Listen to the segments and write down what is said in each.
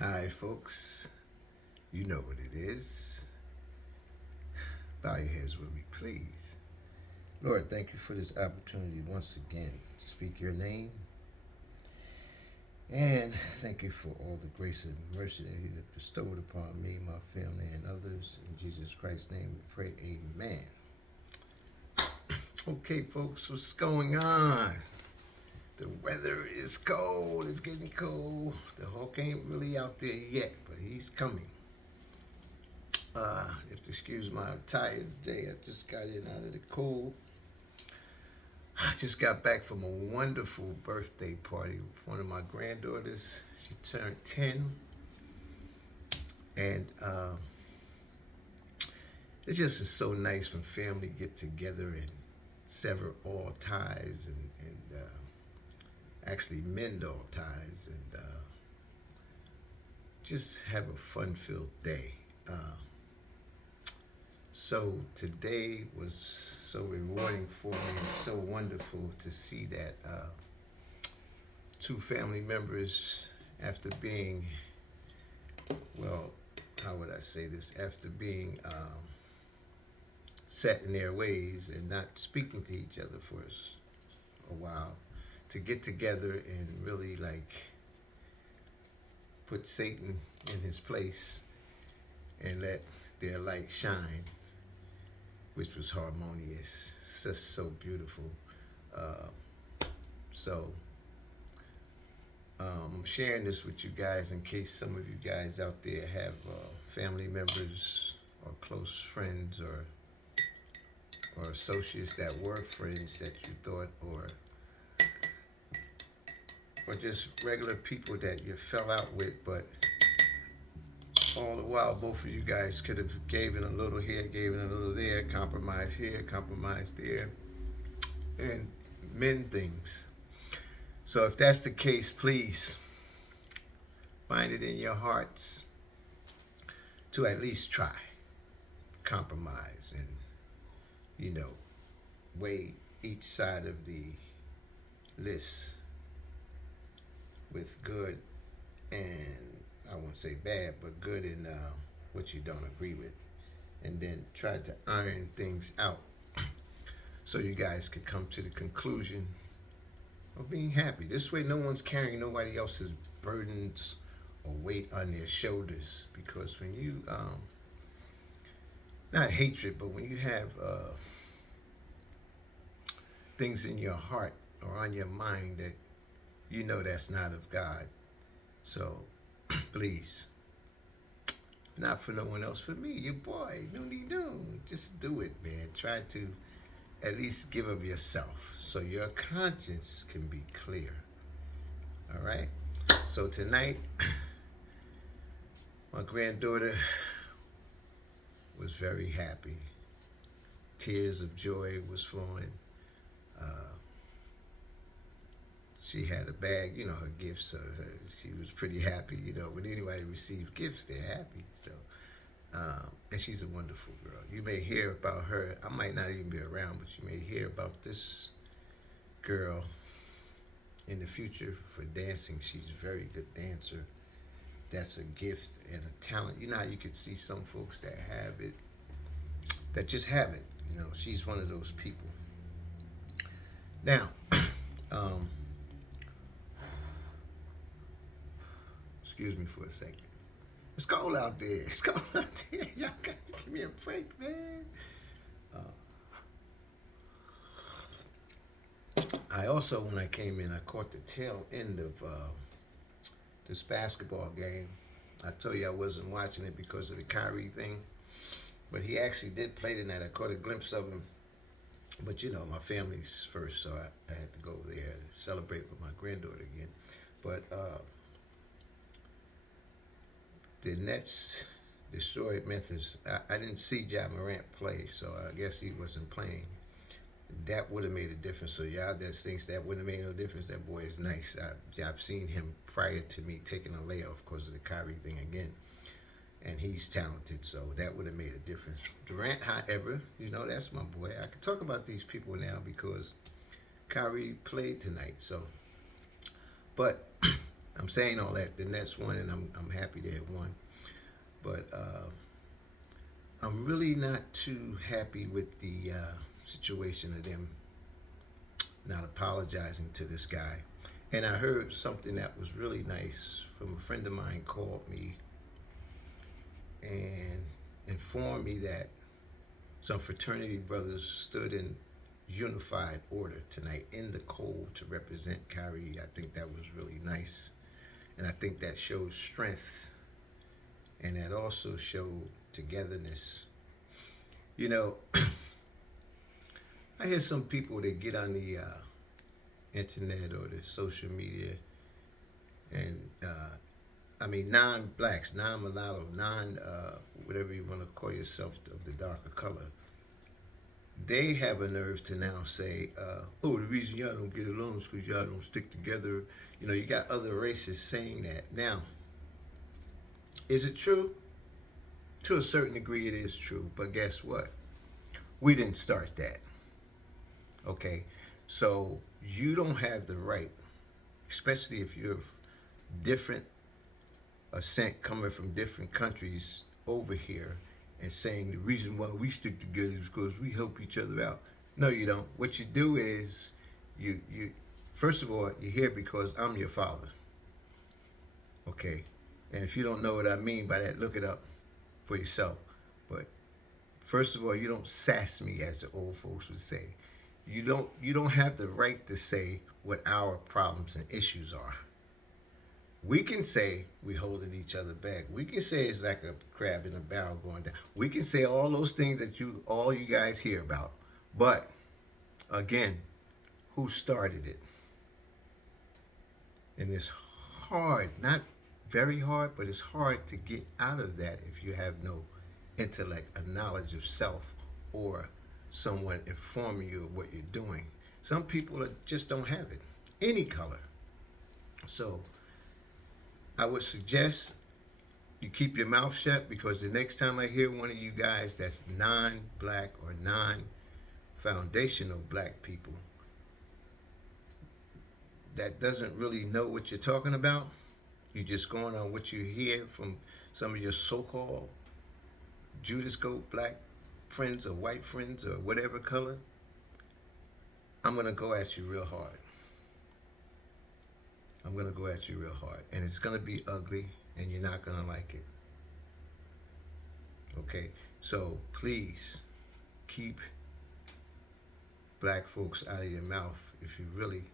Hi, folks. You know what it is. Bow your heads with me, please. Lord, thank you for this opportunity once again to speak your name. And thank you for all the grace and mercy that you have bestowed upon me, my family, and others. In Jesus Christ's name we pray, amen. Okay, folks, what's going on? The weather is cold. It's getting cold. The Hulk ain't really out there yet, but he's coming. If to excuse my attire today, I just got in out of the cold. I just got back from a wonderful birthday party with one of my granddaughters. She turned 10. And it just is so nice when family get together and sever all ties and actually mend all ties and just have a fun-filled day. So today was so rewarding for me and so wonderful to see that two family members, after being, well, how would I say this? After being set in their ways and not speaking to each other for a while, to get together and really like put Satan in his place and let their light shine, which was harmonious. It's just so beautiful. So I'm sharing this with you guys in case some of you guys out there have family members or close friends or associates that were friends that you thought or just regular people that you fell out with, but all the while both of you guys could have given a little here, given a little there, compromise here, compromise there, and mend things. So if that's the case, please find it in your hearts to at least try compromise and, you know, weigh each side of the list with good and I won't say bad, but good in what you don't agree with, and then try to iron things out so you guys could come to the conclusion of being happy. This way, no one's carrying nobody else's burdens or weight on their shoulders. Because when you, not hatred, but when you have things in your heart or on your mind that you know that's not of God, so please, not for no one else, for me, your boy, no, just do it, man. Try to at least give of yourself so your conscience can be clear. All right? So tonight, my granddaughter was very happy. Tears of joy was flowing. Uh, she had a bag, you know, her gifts. So she was pretty happy. You know, when anybody receives gifts, they're happy. So, and she's a wonderful girl. You may hear about her. I might not even be around, but you may hear about this girl in the future for dancing. She's a very good dancer. That's a gift and a talent. You know how you could see some folks that have it, that just have it. You know, she's one of those people. Now, excuse me for a second. It's cold out there. It's cold out there. Y'all gotta give me a break, man. I also, when I came in, I caught the tail end of this basketball game. I told you I wasn't watching it because of the Kyrie thing, but he actually did play tonight. I caught a glimpse of him. But you know, my family's first, so I had to go there to celebrate with my granddaughter again. But the Nets destroyed Memphis. I didn't see Ja Morant play, so I guess he wasn't playing. That would have made a difference. So y'all that thinks that wouldn't have made no difference, that boy is nice. I've seen him prior to me taking a layoff because of the Kyrie thing again. And he's talented, so that would have made a difference. Durant, however, you know, that's my boy. I can talk about these people now because Kyrie played tonight, so But I'm saying all that. The Nets won, and I'm happy they won. But I'm really not too happy with the situation of them not apologizing to this guy. And I heard something that was really nice from a friend of mine called me and informed me that some fraternity brothers stood in unified order tonight in the cold to represent Kyrie. I think that was really nice. And I think that shows strength. And that also showed togetherness. You know, I hear some people that get on the internet or the social media and I mean non-blacks, non-mulatto, whatever you want to call yourself of the darker color. They have a nerve to now say, oh, the reason y'all don't get along is because y'all don't stick together. You know, you got other races saying that. Now, is it true? To a certain degree, it is true. But guess what? We didn't start that. Okay? So you don't have the right, especially if you're different ascent coming from different countries over here and saying the reason why we stick together is because we help each other out. No, you don't. What you do is you first of all, you're here because I'm your father. Okay? And if you don't know what I mean by that, look it up for yourself. But first of all, you don't sass me, as the old folks would say. You don't have the right to say what our problems and issues are. We can say we're holding each other back. We can say it's like a crab in a barrel going down. We can say all those things that all you guys hear about. But again, who started it? And it's hard, not very hard, but it's hard to get out of that if you have no intellect, a knowledge of self, or someone informing you of what you're doing. Some people just don't have it, any color. So I would suggest you keep your mouth shut, because the next time I hear one of you guys that's non-black or non-foundational black people that doesn't really know what you're talking about, you're just going on what you hear from some of your so-called Judas Goat black friends or white friends or whatever color, I'm going to go at you real hard. I'm going to go at you real hard. And it's going to be ugly, and you're not going to like it. Okay? So please keep black folks out of your mouth if you really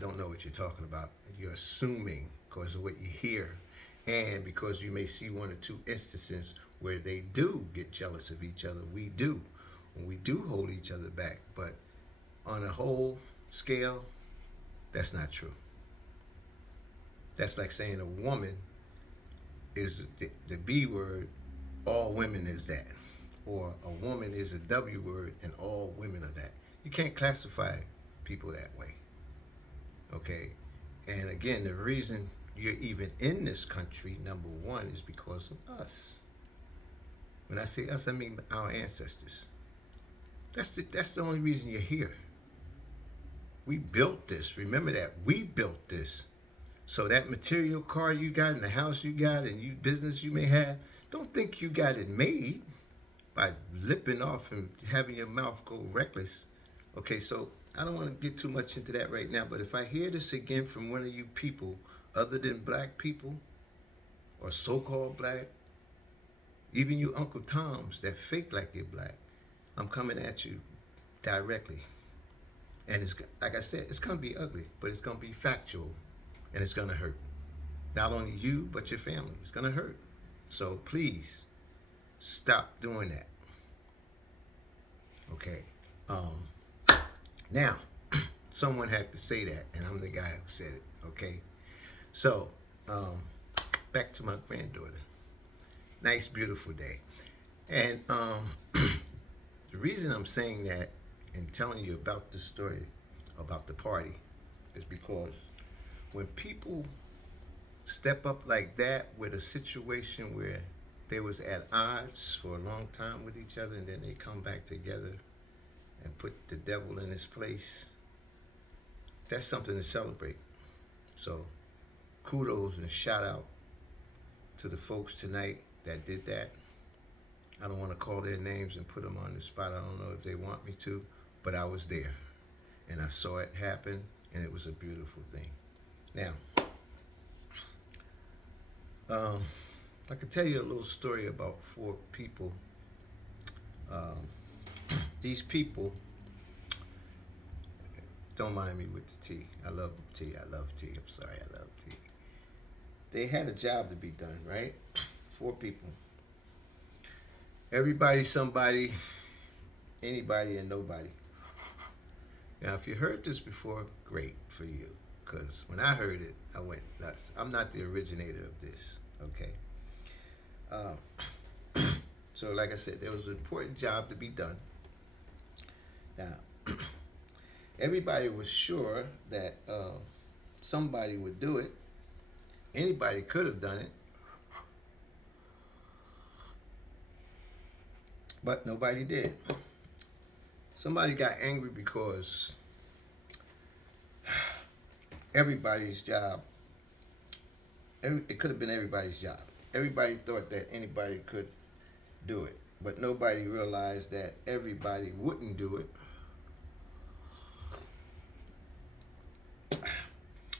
don't know what you're talking about. You're assuming because of what you hear, and because you may see one or two instances where they do get jealous of each other. We do. And we do hold each other back. But on a whole scale, that's not true. That's like saying a woman is the B word, all women is that. Or a woman is a W word and all women are that. You can't classify people that way. Okay? And again, the reason you're even in this country, number one, is because of us. When I say us, I mean our ancestors. That's the only reason you're here. We built this. Remember that. We built this. So that material car you got and the house you got and you business you may have, don't think you got it made by lipping off and having your mouth go reckless. Okay, so I don't want to get too much into that right now, but if I hear this again from one of you people other than black people or so-called black, even you Uncle Toms that fake like you're black, I'm coming at you directly. And it's, like I said, it's going to be ugly, but it's going to be factual, and it's going to hurt. Not only you, but your family. It's going to hurt. So please, stop doing that. Okay. Now, someone had to say that, and I'm the guy who said it. Okay. So, back to my granddaughter. Nice, beautiful day. And the reason I'm saying that and telling you about this story about the party is because when people step up like that with a situation where they was at odds for a long time with each other, and then they come back together and put the devil in his place, that's something to celebrate. So kudos and shout out to the folks tonight that did that. I don't want to call their names and put them on the spot. I don't know if they want me to, but I was there and I saw it happen, and it was a beautiful thing. Now, I could tell you a little story about 4 people. These people, don't mind me with the tea. I love tea. I love tea. I'm sorry, I love tea. They had a job to be done, right? 4 people. Everybody, somebody, anybody, and nobody. Now, if you heard this before, great for you. Because when I heard it, I went nuts. I'm not the originator of this, okay? So like I said, there was an important job to be done. Now, everybody was sure that somebody would do it. Anybody could have done it. But nobody did. Somebody got angry because everybody's job, it could have been everybody's job. Everybody thought that anybody could do it, but nobody realized that everybody wouldn't do it.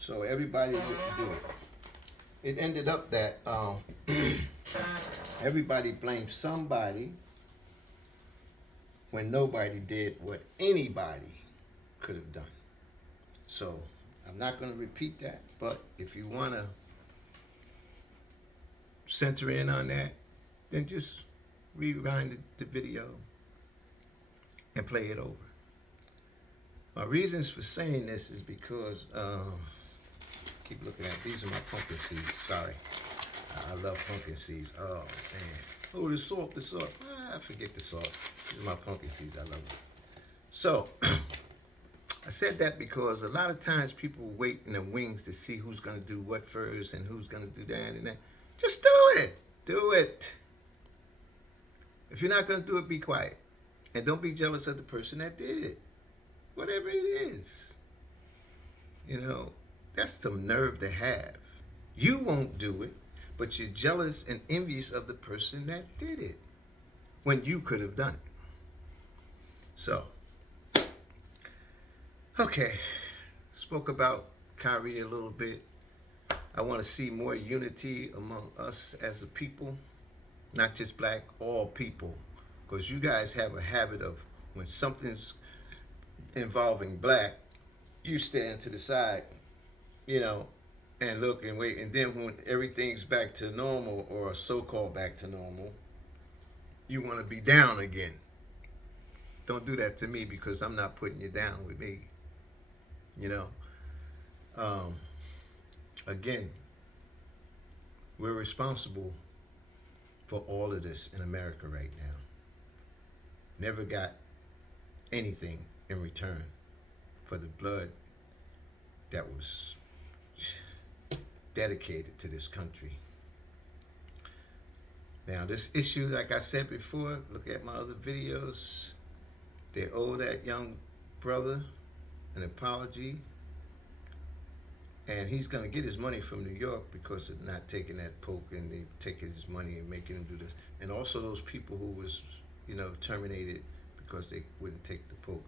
So everybody wouldn't do it. It ended up that everybody blamed somebody when nobody did what anybody could have done. So I'm not going to repeat that, but if you want to center in on that, then just rewind the video and play it over. My reasons for saying this is because, keep looking at, these are my pumpkin seeds, sorry. I love pumpkin seeds, oh man. Oh, the salt, forget the salt. These are my pumpkin seeds, I love them. So, I said that because a lot of times people wait in the wings to see who's going to do what first and who's going to do that and that. Just do it. Do it. If you're not going to do it, be quiet. And don't be jealous of the person that did it. Whatever it is. You know, that's some nerve to have. You won't do it, but you're jealous and envious of the person that did it when you could have done it. So, okay, spoke about Kyrie a little bit. I want to see more unity among us as a people, not just black, all people. Because you guys have a habit of when something's involving black, you stand to the side, you know, and look and wait. And then when everything's back to normal, or so-called back to normal, you want to be down again. Don't do that to me, because I'm not putting you down with me. You know, again, we're responsible for all of this in America right now. Never got anything in return for the blood that was dedicated to this country. Now, this issue, like I said before, look at my other videos. They owe that young brother an apology, and he's going to get his money from New York because of not taking that poke, and they taking his money and making him do this. And also those people who was, you know, terminated because they wouldn't take the poke.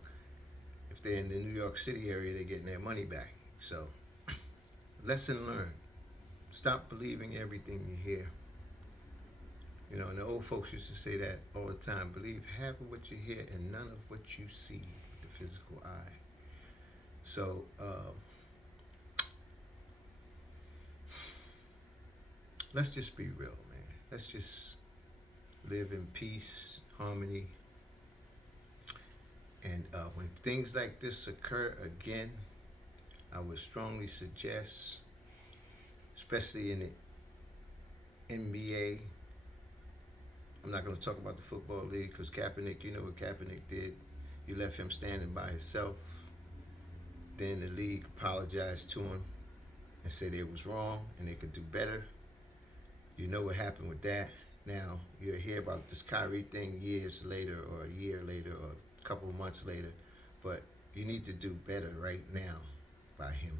If they're in the New York City area, they're getting their money back. So, lesson learned. Stop believing everything you hear. You know, and the old folks used to say that all the time. Believe half of what you hear and none of what you see with the physical eye. So, let's just be real, man. Let's just live in peace, harmony. And when things like this occur again, I would strongly suggest, especially in the NBA, I'm not going to talk about the football league, because Kaepernick, you know what Kaepernick did. You left him standing by himself. Then the league apologized to him and said it was wrong and they could do better. You know what happened with that. Now, you'll hear about this Kyrie thing years later, or a year later, or a couple of months later. But you need to do better right now by him,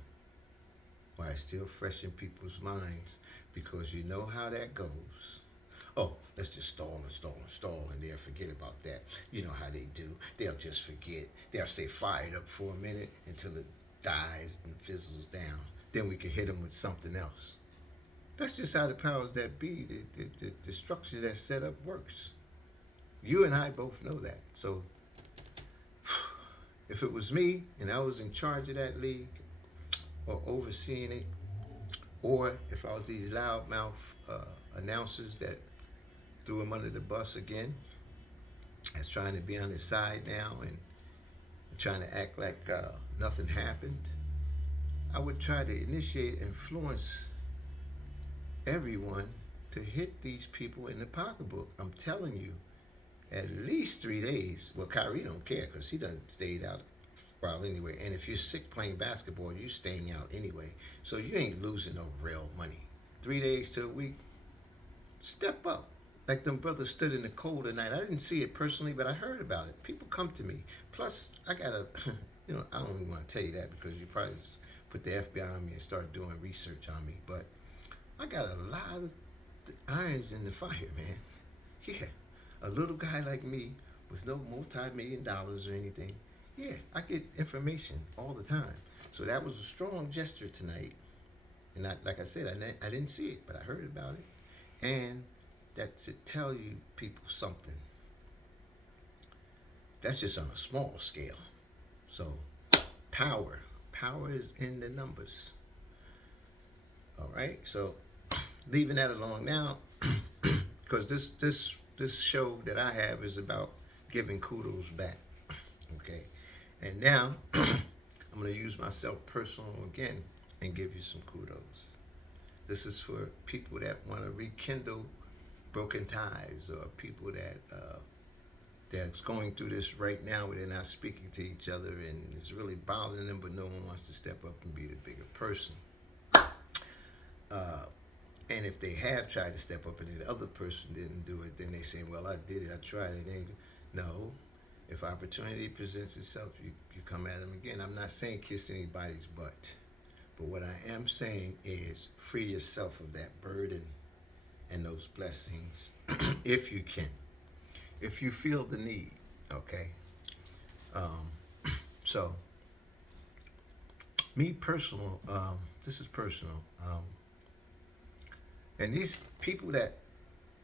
by it's still fresh in people's minds because you know how that goes. Oh, let's just stall, and they'll forget about that. You know how they do. They'll just forget. They'll stay fired up for a minute until it dies and fizzles down. Then we can hit them with something else. That's just how the powers that be, the structure that's set up works. You and I both know that. So if it was me and I was in charge of that league or overseeing it, or if I was these loudmouth announcers that threw him under the bus again, as trying to be on his side now and trying to act like nothing happened, I would try to initiate, influence everyone to hit these people in the pocketbook. I'm telling you, at least 3 days. Well, Kyrie don't care because he done stayed out a while anyway. And if you're sick playing basketball, you're staying out anyway. So you ain't losing no real money. 3 days to a week, step up. Like them brothers stood in the cold tonight. I didn't see it personally, but I heard about it. People come to me. Plus, I got a, I don't even want to tell you that because you probably put the FBI on me and start doing research on me. But I got a lot of irons in the fire, man. Yeah, a little guy like me with no multi-million dollars or anything. Yeah, I get information all the time. So that was a strong gesture tonight. And like I said, I didn't see it, but I heard about it. And that should tell you people something. That's just on a small scale. So power is in the numbers. All right, so leaving that alone now, because this show that I have is about giving kudos back. Okay, and now I'm going to use myself personal again and give you some kudos. This is for people that want to rekindle broken ties, or people that that's going through this right now where they're not speaking to each other and it's really bothering them, but no one wants to step up and be the bigger person. And if they have tried to step up and the other person didn't do it, then they say, well, I did it, I tried it. No, if opportunity presents itself, you come at them again. I'm not saying kiss anybody's butt, but what I am saying is free yourself of that burden and those blessings if you can, if you feel the need, okay? So, me personal, this is personal, and these people that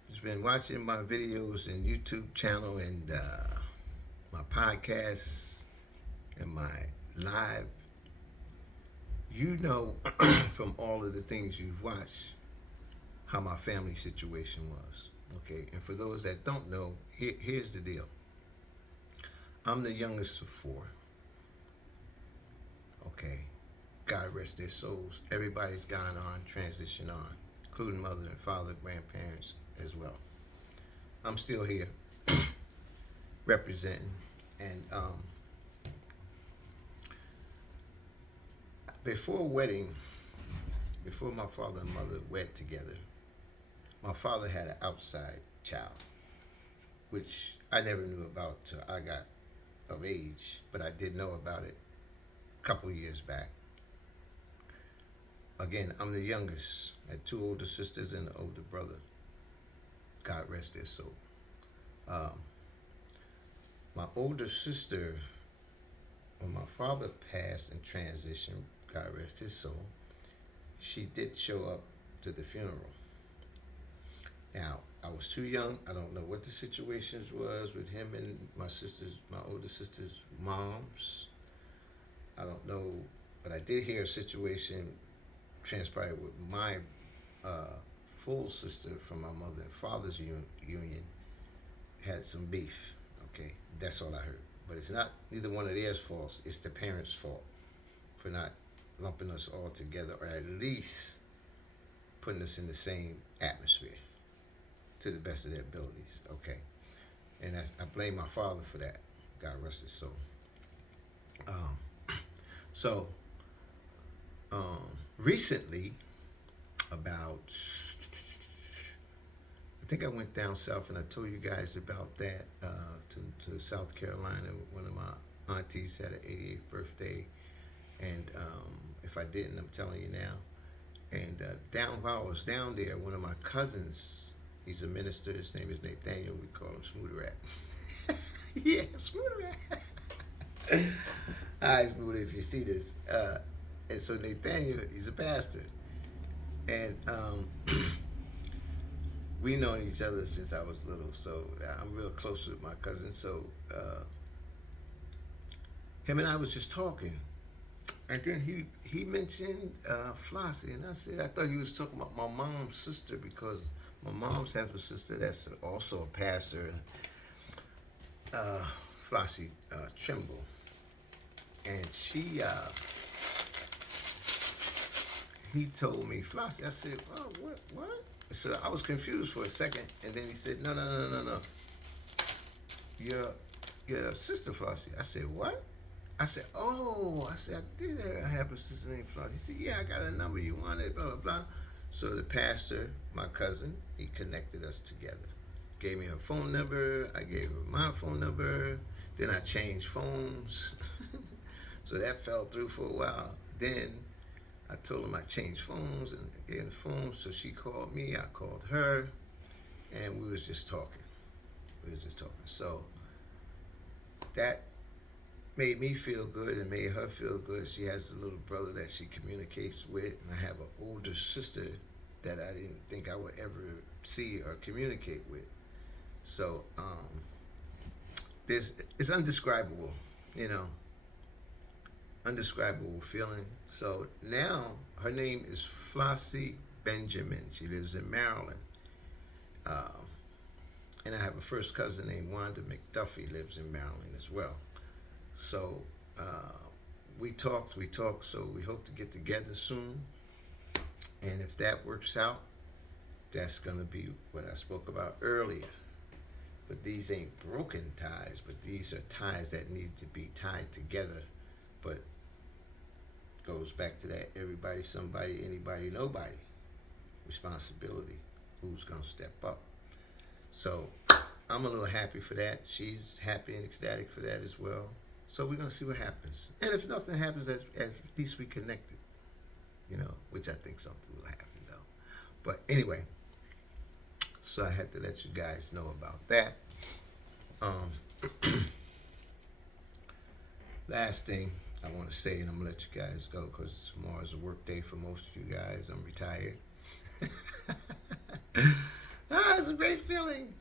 has been watching my videos and YouTube channel and my podcasts and my live, you know from all of the things you've watched how my family situation was, okay? And for those that don't know, here's the deal. I'm the youngest of 4, okay? God rest their souls. Everybody's gone on, transitioned on, including mother and father, grandparents as well. I'm still here representing, and before my father and mother wed together, my father had an outside child, which I never knew about till I got of age, but I did know about it a couple years back. Again, I'm the youngest. I had 2 older sisters and an older brother. God rest their soul. My older sister, when my father passed and transitioned, God rest his soul, she did show up to the funeral. Now, I was too young. I don't know what the situations was with him and my older sister's moms. I don't know, but I did hear a situation transpired with my full sister from my mother and father's union had some beef. Okay, that's all I heard. But it's not neither one of theirs faults. It's the parents' fault for not lumping us all together, or at least putting us in the same atmosphere to the best of their abilities. Okay, and I blame my father for that. God rest his soul. Recently, about, I think I went down south and I told you guys about that, to South Carolina. One of my aunties had an 88th birthday, and if I didn't, I'm telling you now. And while I was down there, one of my cousins, he's a minister. His name is Nathaniel. We call him Smooth Rat. Yeah, Smooth Rat. All right, Smooth, if you see this. And so Nathaniel, he's a pastor. And we known each other since I was little. So I'm real close with my cousin. So him and I was just talking. And then he mentioned Flossie, and I said I thought he was talking about my mom's sister, because my mom's have a sister that's also a pastor, Flossie Trimble, and he told me Flossie. I said, oh, what? So I was confused for a second, and then he said, no, your sister Flossie. I said, what? I said, I did have a sister named Flossie. He said, yeah, I got a number you wanted, blah, blah, blah. So the pastor, my cousin, he connected us together. Gave me her phone number. I gave her my phone number. Then I changed phones. So that fell through for a while. Then I told him I changed phones and I gave her the phone. So she called me, I called her, and we was just talking. So that made me feel good and made her feel good. She has a little brother that she communicates with, and I have an older sister that I didn't think I would ever see or communicate with. So it's indescribable, indescribable feeling. So now her name is Flossie Benjamin. She lives in Maryland. And I have a first cousin named Wanda McDuffie, lives in Maryland as well. So we talked, so we hope to get together soon. And if that works out, that's going to be what I spoke about earlier. But these ain't broken ties, but these are ties that need to be tied together. But goes back to that everybody, somebody, anybody, nobody responsibility. Who's going to step up? So I'm a little happy for that. She's happy and ecstatic for that as well. So we're going to see what happens. And if nothing happens, at least we connected, which I think something will happen, though. But anyway, so I had to let you guys know about that. Last thing I want to say, and I'm going to let you guys go because tomorrow's a work day for most of you guys. I'm retired. It's a great feeling.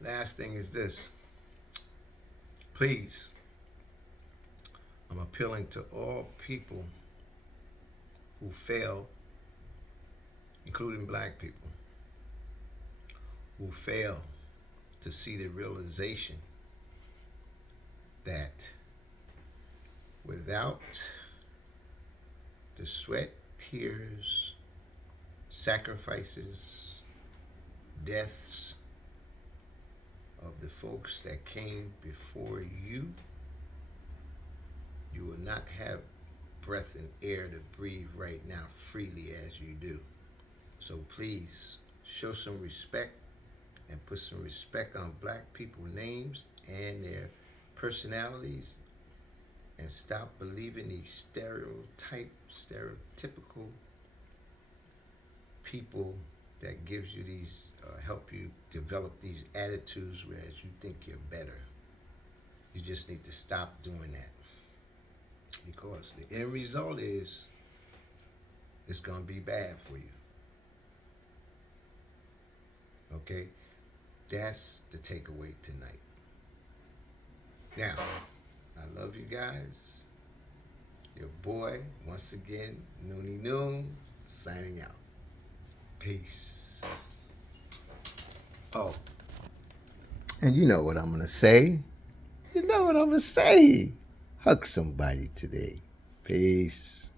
Last thing is this. Please, I'm appealing to all people who fail, including black people, who fail to see the realization that without the sweat, tears, sacrifices, deaths of the folks that came before you, you will not have breath and air to breathe right now freely as you do. So please show some respect and put some respect on black people's names and their personalities, and stop believing these stereotypical people that gives you these, help you develop these attitudes whereas you think you're better. You just need to stop doing that, because the end result is it's going to be bad for you. Okay? That's the takeaway tonight. Now, I love you guys. Your boy, once again, Noonie Noon, signing out. Peace. Oh, and you know what I'm going to say. Hug somebody today. Peace.